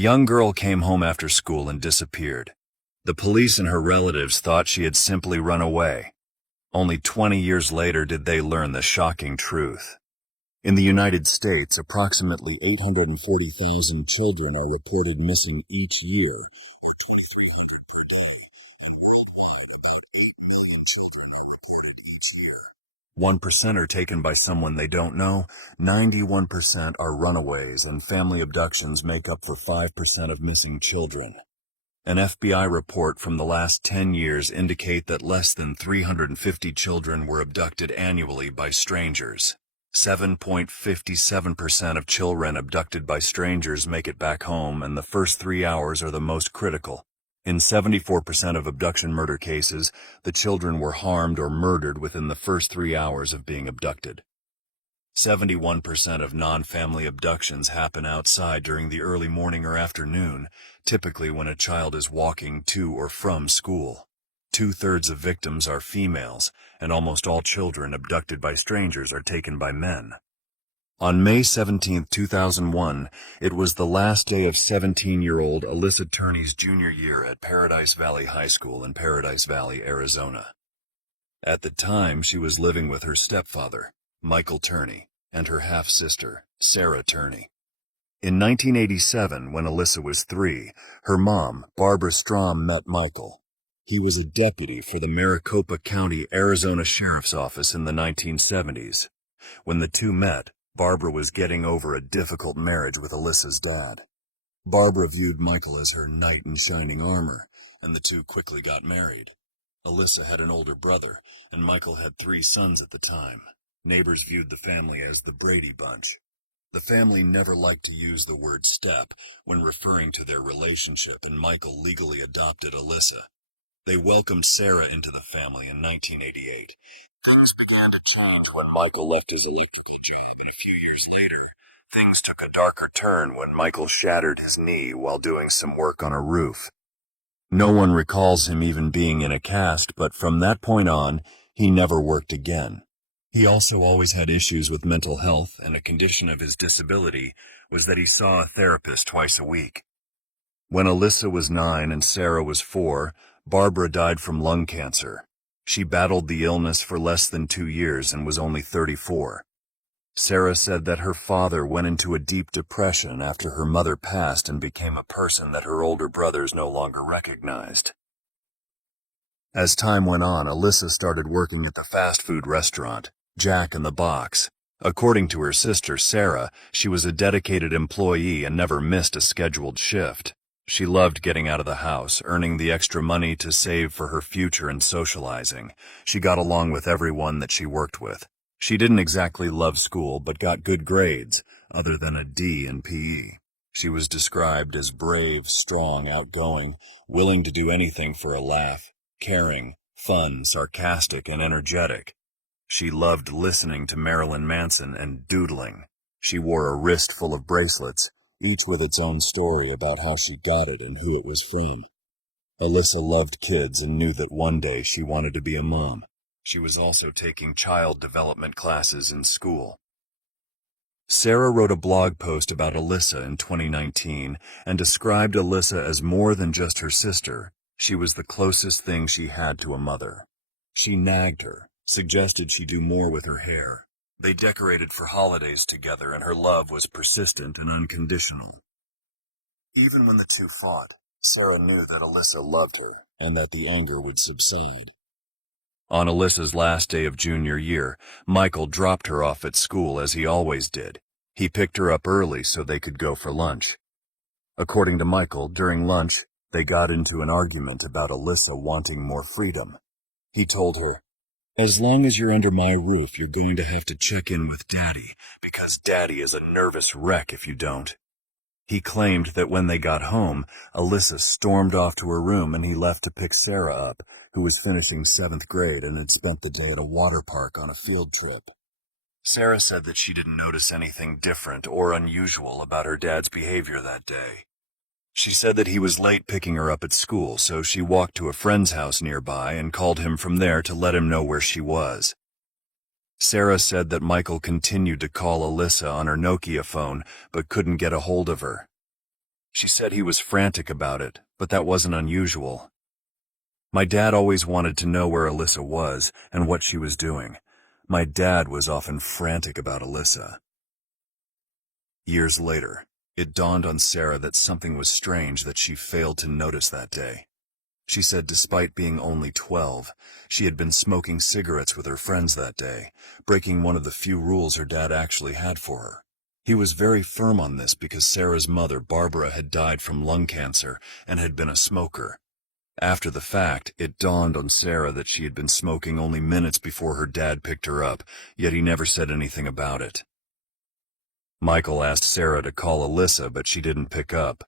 young girl came home after school and disappeared. The police and her relatives thought she had simply run away. Only 20 years later did they learn the shocking truth. In the United States, approximately 840,000 children are reported missing each year. 1% are taken by someone they don't know, 91% are runaways, and family abductions make up for 5% of missing children. An FBI report from the last 10 years indicate that less than 350 children were abducted annually by strangers. 7.57% of children abducted by strangers make it back home, and the first 3 hours are the most critical. In 74% of abduction murder cases, the children were harmed or murdered within the first 3 hours of being abducted. 71% of non-family abductions happen outside during the early morning or afternoon, typically when a child is walking to or from school. 2/3 of victims are females, and almost all children abducted by strangers are taken by men. On May 17, 2001, it was the last day of 17-year-old Alyssa Turney's junior year at Paradise Valley High School in Paradise Valley, Arizona. At the time, she was living with her stepfather, Michael Turney, and her half-sister, Sarah Turney. In 1987, when Alyssa was 3, her mom, Barbara Strom, met Michael. He was a deputy for the Maricopa County, Arizona Sheriff's Office in the 1970s. When the two met, Barbara was getting over a difficult marriage with Alyssa's dad. Barbara viewed Michael as her knight in shining armor, and the two quickly got married. Alyssa had an older brother, and Michael had 3 sons at the time. Neighbors viewed the family as the Brady Bunch. The family never liked to use the word step when referring to their relationship, and Michael legally adopted Alyssa. They welcomed Sarah into the family in 1988. Things began to change when Michael left his electrical job, and a few years later, things took a darker turn when Michael shattered his knee while doing some work on a roof. No one recalls him even being in a cast, but from that point on, he never worked again. He also always had issues with mental health, and a condition of his disability was that he saw a therapist twice a week. When Alyssa was 9 and Sarah was 4, Barbara died from lung cancer. She battled the illness for less than 2 years and was only 34. Sarah said that her father went into a deep depression after her mother passed and became a person that her older brothers no longer recognized. As time went on, Alyssa started working at the fast food restaurant, Jack in the Box. According to her sister Sarah, she was a dedicated employee and never missed a scheduled shift. She loved getting out of the house, earning the extra money to save for her future and socializing. She got along with everyone that she worked with. She didn't exactly love school, but got good grades, other than a D in PE. She was described as brave, strong, outgoing, willing to do anything for a laugh, caring, fun, sarcastic, and energetic. She loved listening to Marilyn Manson and doodling. She wore a wrist full of bracelets, each with its own story about how she got it and who it was from. Alyssa loved kids and knew that one day she wanted to be a mom. She was also taking child development classes in school. Sarah wrote a blog post about Alyssa in 2019 and described Alyssa as more than just her sister. She was the closest thing she had to a mother. She nagged her, suggested she do more with her hair. They decorated for holidays together, and her love was persistent and unconditional. Even when the two fought, Sarah knew that Alyssa loved her and that the anger would subside. On Alyssa's last day of junior year, Michael dropped her off at school as he always did. He picked her up early so they could go for lunch. According to Michael, during lunch, they got into an argument about Alyssa wanting more freedom. He told her, "As long as you're under my roof, you're going to have to check in with Daddy, because Daddy is a nervous wreck if you don't." He claimed that when they got home, Alyssa stormed off to her room and he left to pick Sarah up, who was finishing 7th grade and had spent the day at a water park on a field trip. Sarah said that she didn't notice anything different or unusual about her dad's behavior that day. She said that he was late picking her up at school, so she walked to a friend's house nearby and called him from there to let him know where she was. Sarah said that Michael continued to call Alyssa on her Nokia phone but couldn't get a hold of her. She said he was frantic about it, but that wasn't unusual. My dad always wanted to know where Alyssa was and what she was doing. My dad was often frantic about Alyssa. Years later, it dawned on Sarah that something was strange that she failed to notice that day. She said despite being only 12, she had been smoking cigarettes with her friends that day, breaking one of the few rules her dad actually had for her. He was very firm on this because Sarah's mother, Barbara, had died from lung cancer and had been a smoker. After the fact, it dawned on Sarah that she had been smoking only minutes before her dad picked her up, yet he never said anything about it. Michael asked Sarah to call Alyssa, but she didn't pick up.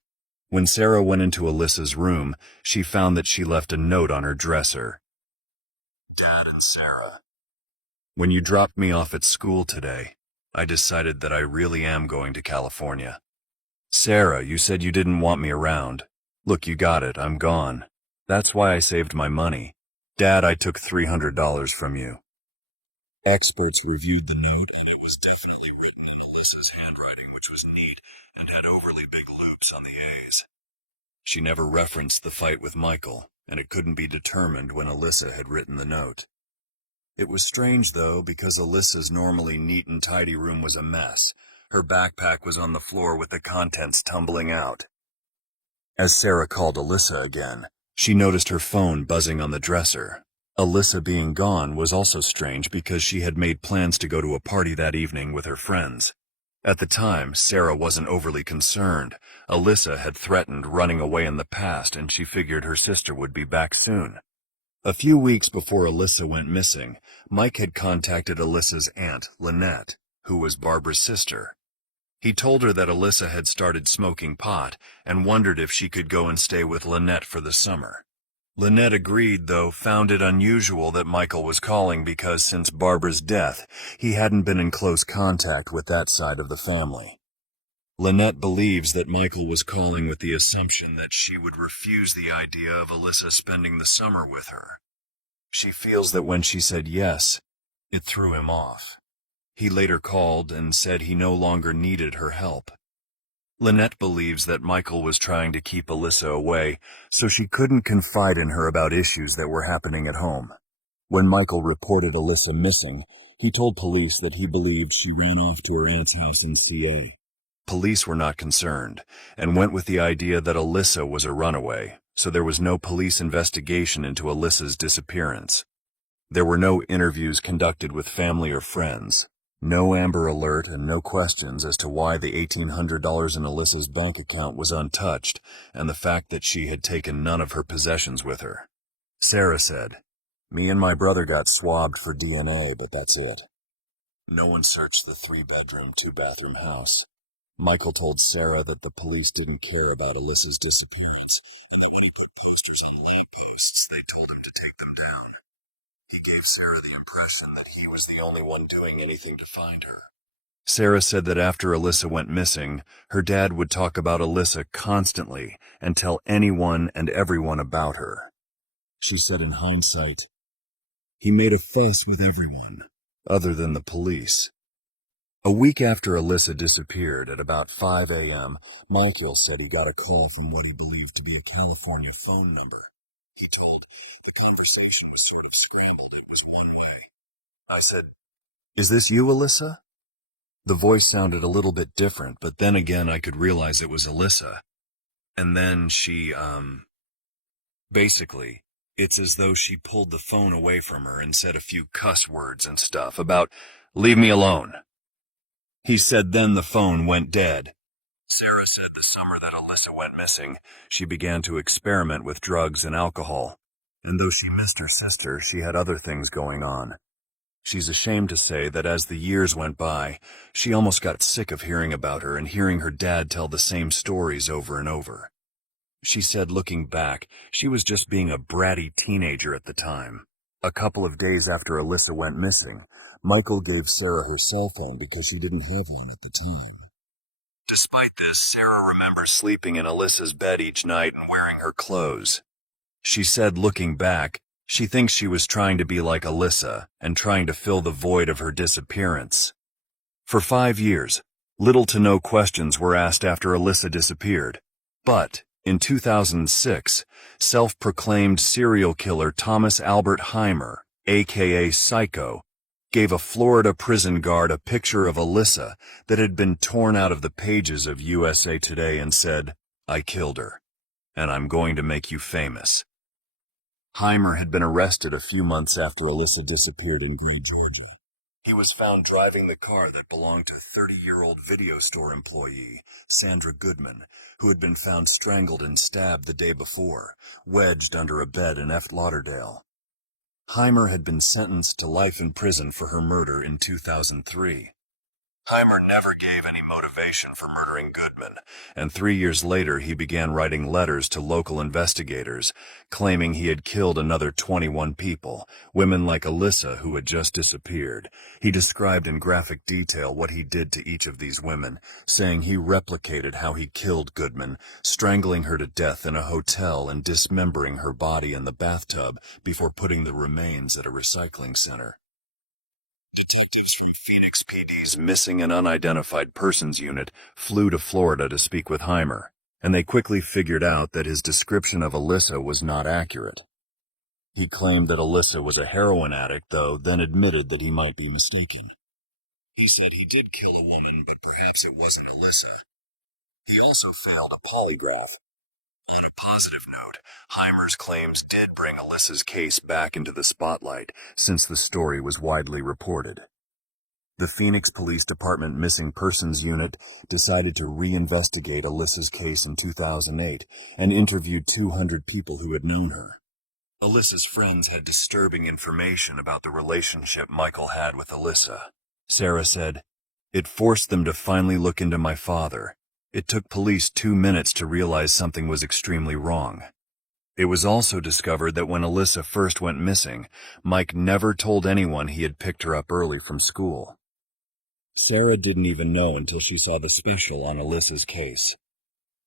When Sarah went into Alyssa's room, she found that she left a note on her dresser. Dad and Sarah, when you dropped me off at school today, I decided that I really am going to California. Sarah, you said you didn't want me around. Look, you got it, I'm gone. That's why I saved my money. Dad, I took $300 from you. Experts reviewed the note, and it was definitely written in Alyssa's handwriting, which was neat and had overly big loops on the A's. She never referenced the fight with Michael, and it couldn't be determined when Alyssa had written the note. It was strange, though, because Alyssa's normally neat and tidy room was a mess. Her backpack was on the floor with the contents tumbling out. As Sarah called Alyssa again, she noticed her phone buzzing on the dresser. Alyssa being gone was also strange because she had made plans to go to a party that evening with her friends. At the time, Sarah wasn't overly concerned. Alyssa had threatened running away in the past, and she figured her sister would be back soon. A few weeks before Alyssa went missing, Mike had contacted Alyssa's aunt, Lynette, who was Barbara's sister. He told her that Alyssa had started smoking pot and wondered if she could go and stay with Lynette for the summer. Lynette agreed, though found it unusual that Michael was calling because since Barbara's death, he hadn't been in close contact with that side of the family. Lynette believes that Michael was calling with the assumption that she would refuse the idea of Alyssa spending the summer with her. She feels that when she said yes, it threw him off. He later called and said he no longer needed her help. Lynette believes that Michael was trying to keep Alyssa away, so she couldn't confide in her about issues that were happening at home. When Michael reported Alyssa missing, he told police that he believed she ran off to her aunt's house in CA. Police were not concerned, and went with the idea that Alyssa was a runaway, so there was no police investigation into Alyssa's disappearance. There were no interviews conducted with family or friends. No Amber Alert and no questions as to why the $1,800 in Alyssa's bank account was untouched and the fact that she had taken none of her possessions with her. Sarah said, "Me and my brother got swabbed for DNA, but that's it." No one searched the 3-bedroom, 2-bathroom house. Michael told Sarah that the police didn't care about Alyssa's disappearance and that when he put posters on lampposts, they told him to take them down. He gave Sarah the impression that he was the only one doing anything to find her. Sarah said that after Alyssa went missing, her dad would talk about Alyssa constantly and tell anyone and everyone about her. She said in hindsight, he made a fuss with everyone, other than the police. A week after Alyssa disappeared at about 5 a.m., Michael said he got a call from what he believed to be a California phone number. He told the conversation was sort of scrambled. It was one way. I said, "Is this you, Alyssa?" The voice sounded a little bit different, but then again I could realize it was Alyssa. And then she, basically, it's as though she pulled the phone away from her and said a few cuss words and stuff about, "Leave me alone." He said then the phone went dead. Sarah said the summer that Alyssa went missing, she began to experiment with drugs and alcohol. And though she missed her sister, she had other things going on. She's ashamed to say that as the years went by, she almost got sick of hearing about her and hearing her dad tell the same stories over and over. She said looking back, she was just being a bratty teenager at the time. A couple of days after Alyssa went missing, Michael gave Sarah her cell phone because she didn't have one at the time. Despite this, Sarah remembers sleeping in Alyssa's bed each night and wearing her clothes. She said, looking back, she thinks she was trying to be like Alyssa and trying to fill the void of her disappearance. For 5 years, little to no questions were asked after Alyssa disappeared. But, in 2006, self-proclaimed serial killer Thomas Albert Heimer, aka Psycho, gave a Florida prison guard a picture of Alyssa that had been torn out of the pages of USA Today and said, "I killed her, and I'm going to make you famous." Heimer had been arrested a few months after Alyssa disappeared in Gray, Georgia. He was found driving the car that belonged to 30-year-old video store employee, Sandra Goodman, who had been found strangled and stabbed the day before, wedged under a bed in Fort Lauderdale. Heimer had been sentenced to life in prison for her murder in 2003. Heimer never gave any motivation for murdering Goodman, and 3 years later he began writing letters to local investigators, claiming he had killed another 21 people, women like Alyssa who had just disappeared. He described in graphic detail what he did to each of these women, saying he replicated how he killed Goodman, strangling her to death in a hotel and dismembering her body in the bathtub before putting the remains at a recycling center. Detectives from Phoenix PD's Missing and Unidentified Persons Unit flew to Florida to speak with Heimer, and they quickly figured out that his description of Alyssa was not accurate. He claimed that Alyssa was a heroin addict, though, then admitted that he might be mistaken. He said he did kill a woman, but perhaps it wasn't Alyssa. He also failed a polygraph. On a positive note, Heimer's claims did bring Alyssa's case back into the spotlight, since the story was widely reported. The Phoenix Police Department Missing Persons Unit decided to reinvestigate Alyssa's case in 2008 and interviewed 200 people who had known her. Alyssa's friends had disturbing information about the relationship Michael had with Alyssa. Sarah said, "It forced them to finally look into my father. It took police 2 minutes to realize something was extremely wrong." It was also discovered that when Alyssa first went missing, Mike never told anyone he had picked her up early from school. Sarah didn't even know until she saw the special on Alyssa's case.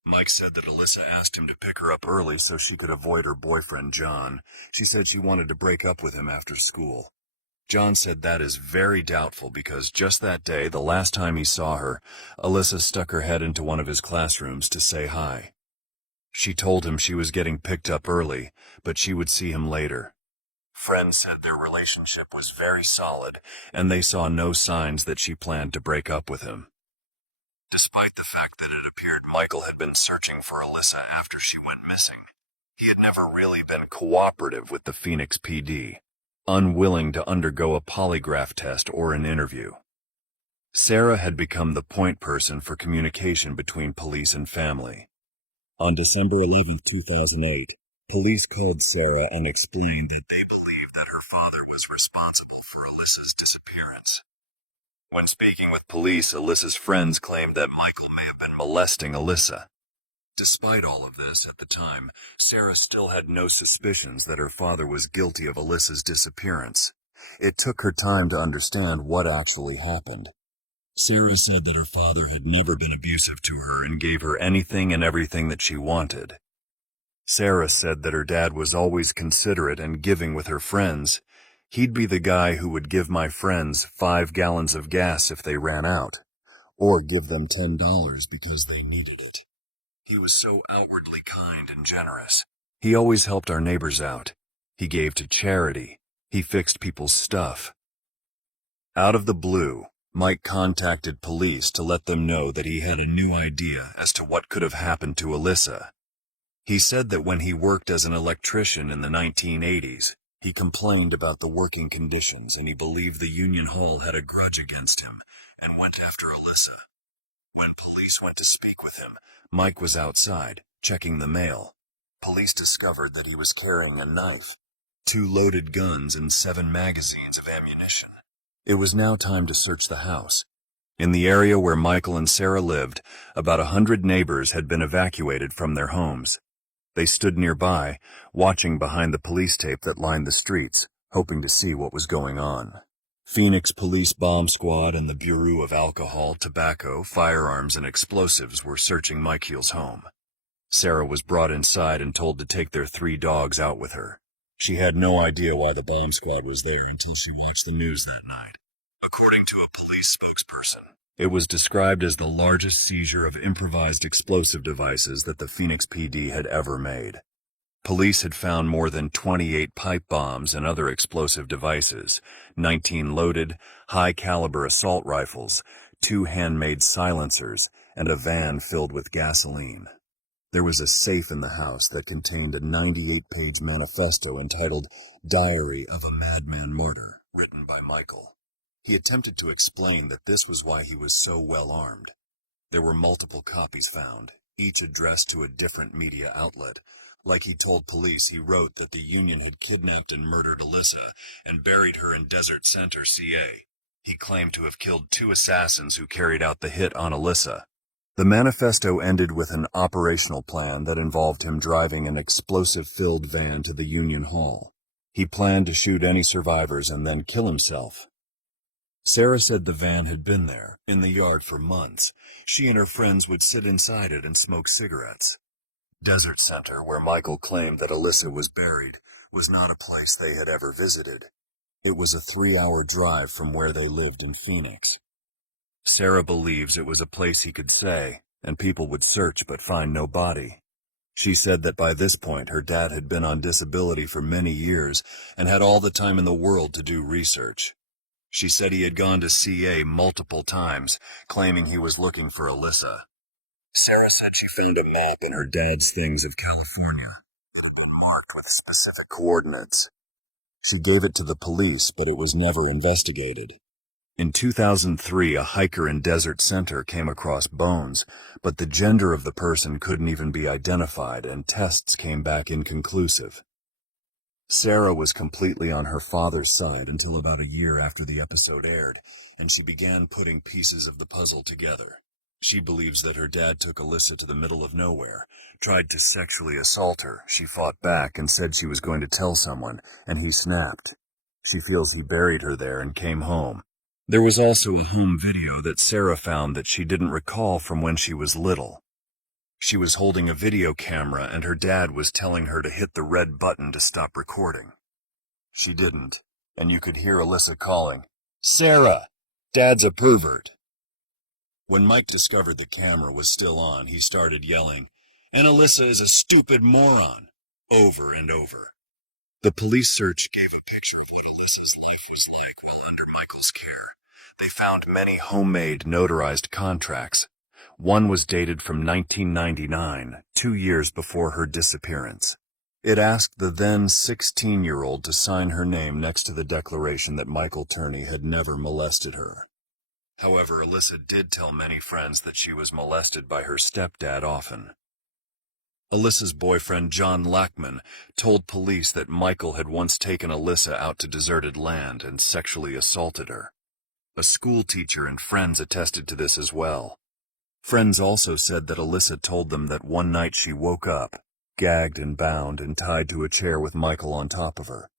Mike said that Alyssa asked him to pick her up early so she could avoid her boyfriend, John. She said she wanted to break up with him after school. John said that is very doubtful because just that day, the last time he saw her, Alyssa stuck her head into one of his classrooms to say hi. She told him she was getting picked up early, but she would see him later. Friends said their relationship was very solid, and they saw no signs that she planned to break up with him. Despite the fact that it appeared Michael had been searching for Alyssa after she went missing, he had never really been cooperative with the Phoenix PD, unwilling to undergo a polygraph test or an interview. Sarah had become the point person for communication between police and family. On December 11, 2008, police called Sarah and explained that they believed that her father was responsible for Alyssa's disappearance. When speaking with police, Alyssa's friends claimed that Michael may have been molesting Alyssa. Despite all of this, at the time, Sarah still had no suspicions that her father was guilty of Alyssa's disappearance. It took her time to understand what actually happened. Sarah said that her father had never been abusive to her and gave her anything and everything that she wanted. Sarah said that her dad was always considerate and giving with her friends. "He'd be the guy who would give my friends 5 gallons of gas if they ran out, or give them $10 because they needed it. He was so outwardly kind and generous. He always helped our neighbors out. He gave to charity. He fixed people's stuff." Out of the blue, Mike contacted police to let them know that he had a new idea as to what could have happened to Alyssa. He said that when he worked as an electrician in the 1980s, he complained about the working conditions and he believed the union hall had a grudge against him and went after Alyssa. When police went to speak with him, Mike was outside, checking the mail. Police discovered that he was carrying a knife, 2 loaded guns, and 7 magazines of ammunition. It was now time to search the house. In the area where Michael and Sarah lived, about 100 neighbors had been evacuated from their homes. They stood nearby, watching behind the police tape that lined the streets, hoping to see what was going on. Phoenix Police Bomb Squad and the Bureau of Alcohol, Tobacco, Firearms, and Explosives were searching Michael's home. Sarah was brought inside and told to take their 3 dogs out with her. She had no idea why the bomb squad was there until she watched the news that night. according to a police spokesperson. It was described as the largest seizure of improvised explosive devices that the Phoenix PD had ever made. Police had found more than 28 pipe bombs and other explosive devices, 19 loaded, high-caliber assault rifles, 2 handmade silencers, and a van filled with gasoline. There was a safe in the house that contained a 98-page manifesto entitled Diary of a Madman Martyr, written by Michael. He attempted to explain that this was why he was so well armed. There were multiple copies found, each addressed to a different media outlet. Like he told police, he wrote that the Union had kidnapped and murdered Alyssa and buried her in Desert Center, CA. He claimed to have killed 2 assassins who carried out the hit on Alyssa. The manifesto ended with an operational plan that involved him driving an explosive-filled van to the Union Hall. He planned to shoot any survivors and then kill himself. Sarah said the van had been there, in the yard, for months. She and her friends would sit inside it and smoke cigarettes. Desert Center, where Michael claimed that Alyssa was buried, was not a place they had ever visited. It was a 3-hour drive from where they lived in Phoenix. Sarah believes it was a place he could say, and people would search but find no body. She said that by this point her dad had been on disability for many years and had all the time in the world to do research. She said he had gone to CA multiple times, claiming he was looking for Alyssa. Sarah said she found a map in her dad's things of California that had been marked with specific coordinates. She gave it to the police, but it was never investigated. In 2003, a hiker in Desert Center came across bones, but the gender of the person couldn't even be identified, and tests came back inconclusive. Sarah was completely on her father's side until about a year after the episode aired, and she began putting pieces of the puzzle together. She believes that her dad took Alyssa to the middle of nowhere, tried to sexually assault her. She fought back and said she was going to tell someone, and he snapped. She feels he buried her there and came home. There was also a home video that Sarah found that she didn't recall from when she was little. She was holding a video camera and her dad was telling her to hit the red button to stop recording. She didn't, and you could hear Alyssa calling, "Sarah, Dad's a pervert." When Mike discovered the camera was still on, he started yelling, "And Alyssa is a stupid moron," over and over. The police search gave a picture of what Alyssa's life was like while under Michael's care. They found many homemade, notarized contracts. One was dated from 1999, 2 years before her disappearance. It asked the then 16-year-old to sign her name next to the declaration that Michael Turney had never molested her. However, Alyssa did tell many friends that she was molested by her stepdad often. Alyssa's boyfriend, John Lackman, told police that Michael had once taken Alyssa out to deserted land and sexually assaulted her. A school teacher and friends attested to this as well. Friends also said that Alyssa told them that one night she woke up, gagged and bound and tied to a chair with Michael on top of her.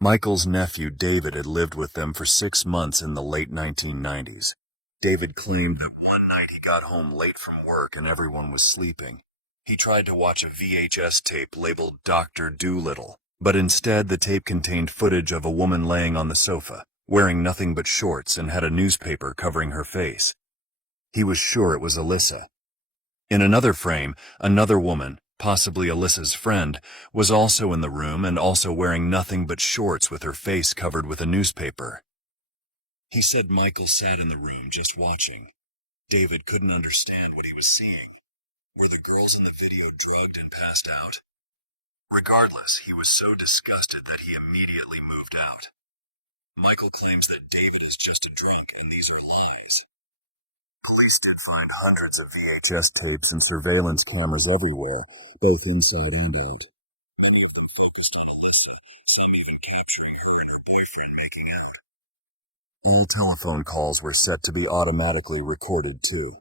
Michael's nephew David had lived with them for 6 months in the late 1990s. David claimed that one night he got home late from work and everyone was sleeping. He tried to watch a VHS tape labeled Dr. Doolittle, but instead the tape contained footage of a woman laying on the sofa, wearing nothing but shorts and had a newspaper covering her face. He was sure it was Alyssa. In another frame, another woman, possibly Alyssa's friend, was also in the room and also wearing nothing but shorts with her face covered with a newspaper. He said Michael sat in the room just watching. David couldn't understand what he was seeing. Were the girls in the video drugged and passed out? Regardless, he was so disgusted that he immediately moved out. Michael claims that David is just a drunk and these are lies. Police did find hundreds of VHS tapes and surveillance cameras everywhere, both inside and out. Some even capturing her and her boyfriend making out. All telephone calls were set to be automatically recorded too.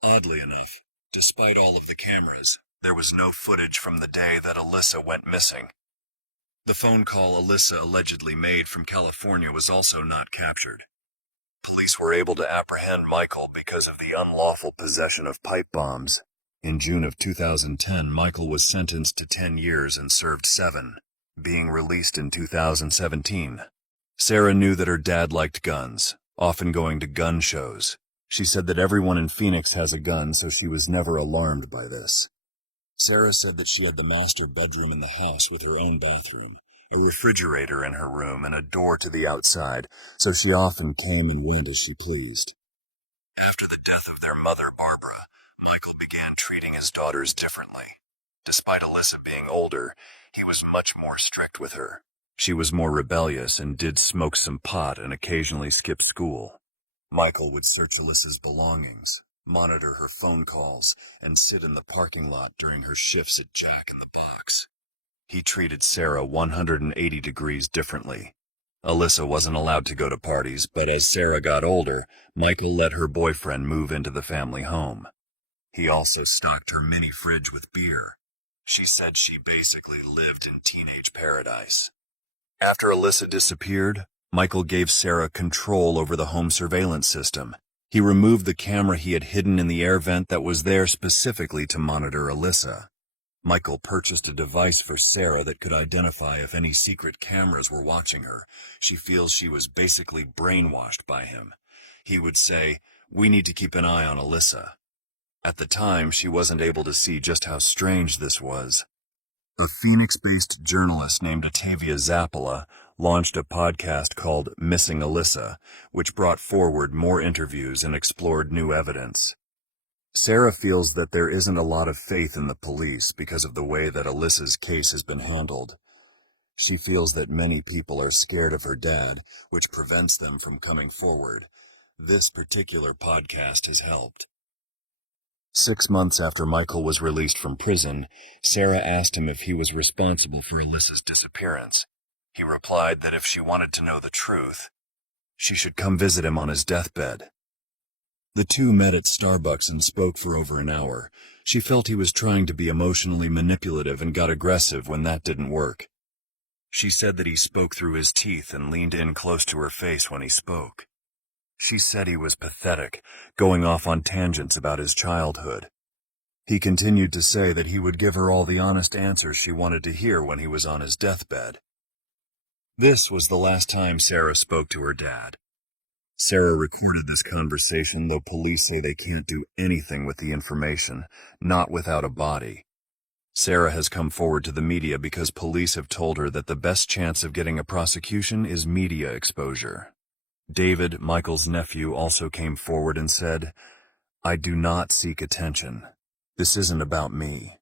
Oddly enough, despite all of the cameras, there was no footage from the day that Alyssa went missing. The phone call Alyssa allegedly made from California was also not captured. Police were able to apprehend Michael because of the unlawful possession of pipe bombs. In June of 2010, Michael was sentenced to 10 years and served 7, being released in 2017. Sarah knew that her dad liked guns, often going to gun shows. She said that everyone in Phoenix has a gun, so she was never alarmed by this. Sarah said that she had the master bedroom in the house with her own bathroom, a refrigerator in her room, and a door to the outside, so she often came and went as she pleased. After the death of their mother, Barbara, Michael began treating his daughters differently. Despite Alyssa being older, he was much more strict with her. She was more rebellious and did smoke some pot and occasionally skip school. Michael would search Alyssa's belongings, monitor her phone calls, and sit in the parking lot during her shifts at Jack in the Box. He treated Sarah 180 degrees differently. Alyssa wasn't allowed to go to parties, but as Sarah got older, Michael let her boyfriend move into the family home. He also stocked her mini fridge with beer. She said she basically lived in teenage paradise. After Alyssa disappeared, Michael gave Sarah control over the home surveillance system. He removed the camera he had hidden in the air vent that was there specifically to monitor Alyssa. Michael purchased a device for Sarah that could identify if any secret cameras were watching her. She feels she was basically brainwashed by him. He would say, "We need to keep an eye on Alyssa." At the time, she wasn't able to see just how strange this was. A Phoenix-based journalist named Atavia Zappola launched a podcast called Missing Alyssa, which brought forward more interviews and explored new evidence. Sarah feels that there isn't a lot of faith in the police because of the way that Alyssa's case has been handled. She feels that many people are scared of her dad, which prevents them from coming forward. This particular podcast has helped. 6 months after Michael was released from prison, Sarah asked him if he was responsible for Alyssa's disappearance. He replied that if she wanted to know the truth, she should come visit him on his deathbed. The two met at Starbucks and spoke for over an hour. She felt he was trying to be emotionally manipulative and got aggressive when that didn't work. She said that he spoke through his teeth and leaned in close to her face when he spoke. She said he was pathetic, going off on tangents about his childhood. He continued to say that he would give her all the honest answers she wanted to hear when he was on his deathbed. This was the last time Sarah spoke to her dad. Sarah recorded this conversation, though police say they can't do anything with the information, not without a body. Sarah has come forward to the media because police have told her that the best chance of getting a prosecution is media exposure. David, Michael's nephew, also came forward and said, "I do not seek attention. This isn't about me.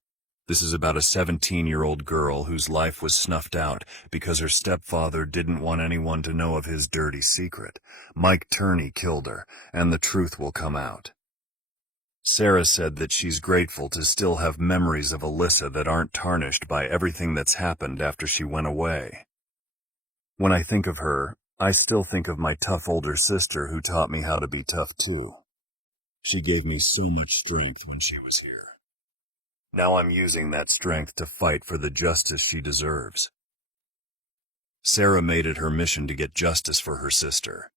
This is about a 17-year-old girl whose life was snuffed out because her stepfather didn't want anyone to know of his dirty secret. Mike Turney killed her, and the truth will come out." Sarah said that she's grateful to still have memories of Alyssa that aren't tarnished by everything that's happened after she went away. "When I think of her, I still think of my tough older sister who taught me how to be tough too. She gave me so much strength when she was here. Now I'm using that strength to fight for the justice she deserves." Sarah made it her mission to get justice for her sister.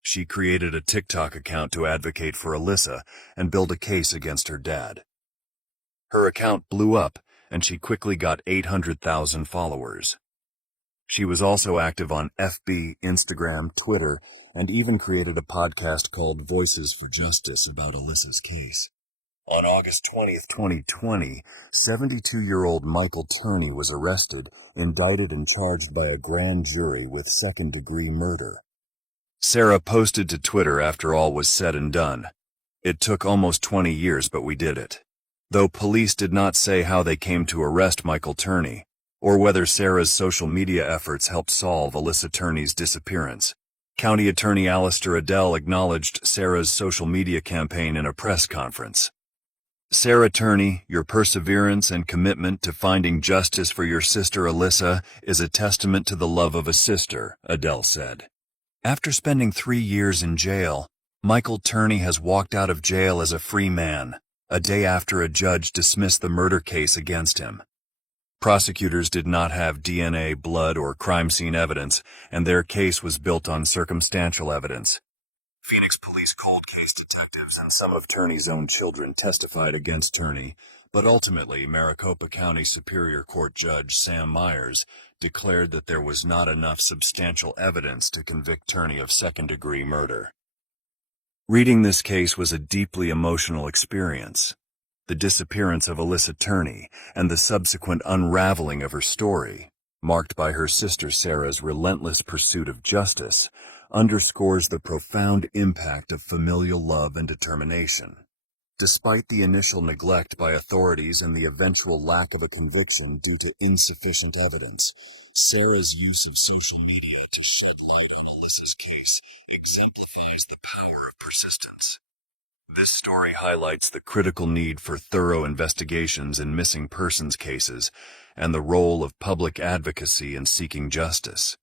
She created a TikTok account to advocate for Alyssa and build a case against her dad. Her account blew up, and she quickly got 800,000 followers. She was also active on FB, Instagram, Twitter, and even created a podcast called Voices for Justice about Alyssa's case. On August 20th, 2020, 72-year-old Michael Turney was arrested, indicted and charged by a grand jury with second-degree murder. Sarah posted to Twitter after all was said and done. "It took almost 20 years, but we did it." Though police did not say how they came to arrest Michael Turney, or whether Sarah's social media efforts helped solve Alyssa Turney's disappearance. County Attorney Alistair Adele acknowledged Sarah's social media campaign in a press conference. "Sarah Turney, your perseverance and commitment to finding justice for your sister Alyssa is a testament to the love of a sister," Adele said. After spending 3 years in jail, Michael Turney has walked out of jail as a free man, a day after a judge dismissed the murder case against him. Prosecutors did not have DNA, blood, or crime scene evidence, and their case was built on circumstantial evidence. Phoenix police cold case detectives and some of Turney's own children testified against Turney, But ultimately, Maricopa County Superior Court Judge Sam Myers declared that there was not enough substantial evidence to convict Turney of second-degree murder. Reading this case was a deeply emotional experience. The disappearance of Alyssa Turney and the subsequent unraveling of her story, marked by her sister Sarah's relentless pursuit of justice, underscores the profound impact of familial love and determination. Despite the initial neglect by authorities and the eventual lack of a conviction due to insufficient evidence, Sarah's use of social media to shed light on Alyssa's case exemplifies the power of persistence. This story highlights the critical need for thorough investigations in missing persons cases and the role of public advocacy in seeking justice.